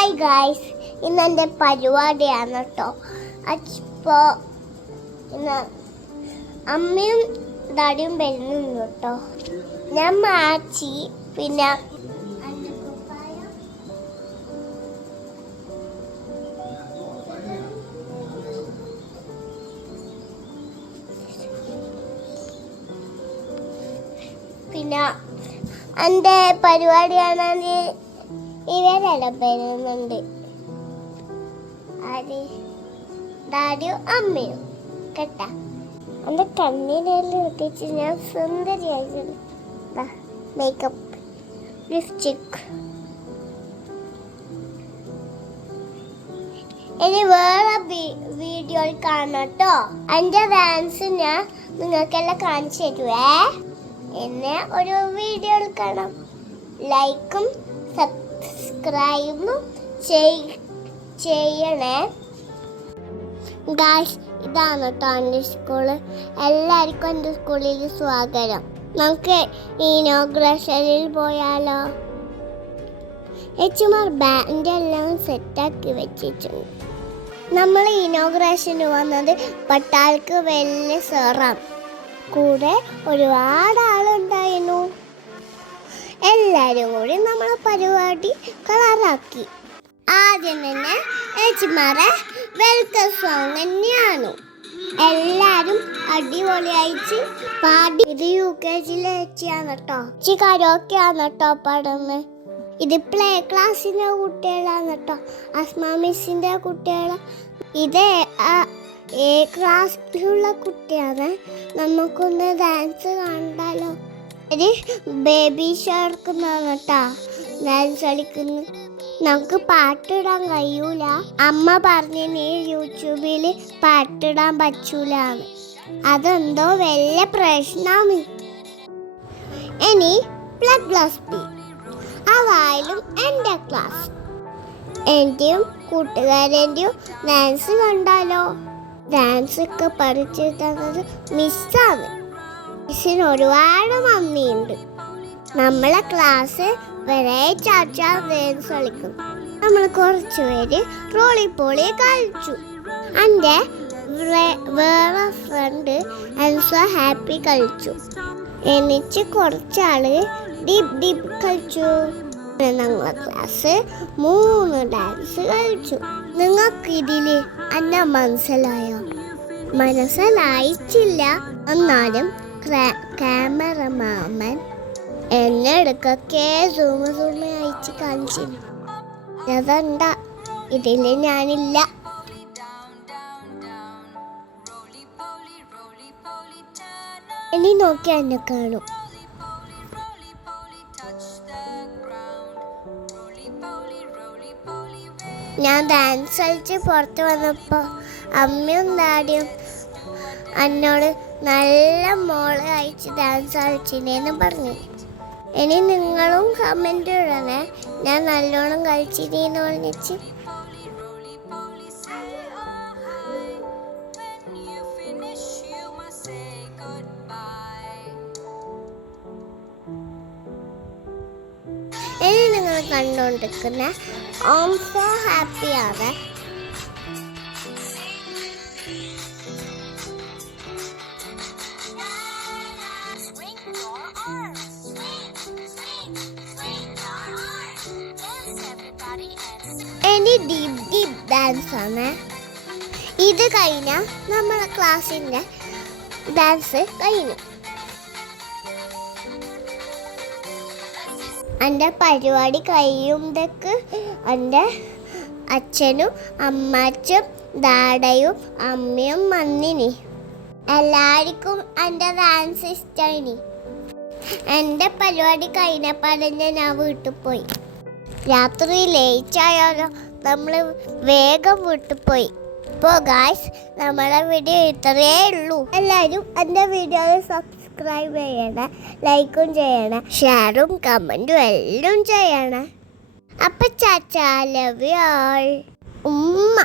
Hi guys, ഇന്ന് എൻ്റെ പരിപാടിയാണ് കേട്ടോ. അപ്പോൾ ഇന്ന് അമ്മയും ഡാഡിയും വരുന്നുണ്ട് കേട്ടോ. ഞാൻ മാച്ചി, പിന്നെ എൻ്റെ പരിപാടിയാണെങ്കിൽ ഇവരെല്ലാം വരുന്നുണ്ട്. ഡാഡിയും അമ്മയും കേട്ടാ. എൻ്റെ കണ്ണിനെല്ലാം ഇട്ടിട്ട് ഞാൻ സുന്ദരിയായിരുന്നു. Makeup, lipstick. ഇനി വേറെ വീഡിയോയിൽ കാണട്ടോ. എൻ്റെ ഡാൻസ് ഞാൻ നിങ്ങൾക്കെല്ലാം കാണിച്ചു തരുവേ. എന്നെ ഒരു വീഡിയോയിൽ കാണാം. ലൈക്കും സബ്സ്ക്രൈബും ചെയ്യണേ ഗായ്സ്. ഇതാണ് കേട്ടോ എൻ്റെ സ്കൂള്. എല്ലാവർക്കും എൻ്റെ സ്കൂളിൽ സ്വാഗതം. നമുക്ക് ഇനോഗ്രേഷനിൽ പോയാലോ? ഏച്ചിമാർ ബാൻഡ് എല്ലാം സെറ്റാക്കി വെച്ചിട്ടുണ്ട്. നമ്മൾ ഇനോഗ്രേഷന് വന്നത് പട്ടാൾക്ക് വലിയ സാറാം. കൂടെ ഒരുപാട് ആളുണ്ടായിരുന്നു. എല്ലാവരും കൂടി നമ്മളെ പരിപാടി കളറാക്കി. ആദ്യം തന്നെ ഏച്ചിമാരെ വെൽക്കം സോങ് തന്നെയാണ്. എല്ലാവരും അടിപൊളിയായിട്ട് പാടി. ഇത് UKG ഏച്ചിയാണ് കേട്ടോ. ഏച്ചി കരോക്കെയാണ് കേട്ടോ പാടുന്നത്. ഇത് പ്ലേ ക്ലാസ്സിൻ്റെ കുട്ടികളാണ് കേട്ടോ. അസ്മാ മിസ്സിൻ്റെ കുട്ടികൾ. ഇത് A ക്ലാസ്സിലുള്ള കുട്ടിയാണ്. നമുക്കൊന്ന് ഡാൻസ് കണ്ടാലോ? ഒരു ബേബി ഷാർക്ക് കേട്ടോ ഡാൻസ് കളിക്കുന്നു. നമുക്ക് പാട്ടിടാൻ കഴിയൂല. അമ്മ പറഞ്ഞിന് യൂട്യൂബിൽ പാട്ടിടാൻ പറ്റൂല. അതെന്തോ വലിയ പ്രശ്നമാണ്. ഇനി പ്ലസ് ബി അതായാലും എൻ്റെ ക്ലാസ്. എൻ്റെയും കൂട്ടുകാരൻ്റെയും ഡാൻസ് കണ്ടാലോ? ഡാൻസ് ഒക്കെ പഠിച്ചു തന്നത് മിസ്സാണ്. മിസ്സിന് ഒരുപാട് നന്ദിയുണ്ട്. നമ്മളെ ക്ലാസ് വരെ ചാച്ചാ ഡാൻസ് കളിക്കും. നമ്മൾ കുറച്ച് പേര് റോളിപ്പോളി കളിച്ചു. എൻ്റെ വേറെ ഫ്രണ്ട് അൻസ ഹാപ്പി കളിച്ചു. എന്നിട്ട് കുറച്ചാള് ഡിപ് കളിച്ചു. ഞങ്ങളെ ക്ലാസ് 3 ഡാൻസ് കളിച്ചു. നിങ്ങൾക്ക് ഇതില് എന്നെ മനസ്സിലായോ? മനസ്സിലായിട്ടില്ല. എന്നാലും ക്യാമറമാമൻ എന്നെ എടുക്കൊക്കെ സൂമ അയച്ച് കാണിച്ചു. അതെന്താ ഇതില് ഞാനില്ല. ഇനി നോക്കി എന്നെ കാണും. ഞാൻ ഡാൻസ് കളിച്ച് പുറത്ത് വന്നപ്പോൾ അമ്മയും ഡാഡിയും എന്നോട് നല്ല മോള് അയച്ച് ഡാൻസ് കളിച്ചിട്ടേന്ന് പറഞ്ഞു. ഇനി നിങ്ങളും കമൻറ്റ് ഇടണേ, ഞാൻ നല്ലോണം കളിച്ചിട്ടേന്ന് പറഞ്ഞിട്ട്. ഇനി നിങ്ങൾ കണ്ടുകൊണ്ടിരിക്കുന്ന I'm so happy ആണ്. ഇനി ഡീപ് ഡാൻസ് ആണ്. ഇത് കഴിഞ്ഞാൽ നമ്മളെ ക്ലാസ്സിൻ്റെ ഡാൻസ് കഴിഞ്ഞു. എൻ്റെ പരിപാടി കഴിയുമ്പോഴേക്ക് എൻ്റെ അച്ഛനും അമ്മച്ചും ഡാഡയും അമ്മയും വന്നിനി. എല്ലാവർക്കും എൻ്റെ ഡാൻസ് ഇഷ്ടമായി. എൻ്റെ പരിപാടി കഴിഞ്ഞപ്പാടന്നെ ഞാൻ വീട്ടിൽ പോയി. രാത്രി ലേറ്റായാലോ നമ്മൾ വേഗം വീട്ടിൽ പോയി. അപ്പോൾ ഗായ്സ്, നമ്മളെ വീഡിയോ ഇത്രയേ ഉള്ളൂ. എല്ലാവരും എൻ്റെ വീഡിയോയിൽ സബ്സ്ക്രൈബ് ചെയ്യണേ, ലൈക്കും ചെയ്യണേ, ഷെയറും കമൻറ്റും എല്ലാം ചെയ്യണേ. അപ്പം ചാച്ചാ, ലവ് യു ആൾ. ഉമ്മ.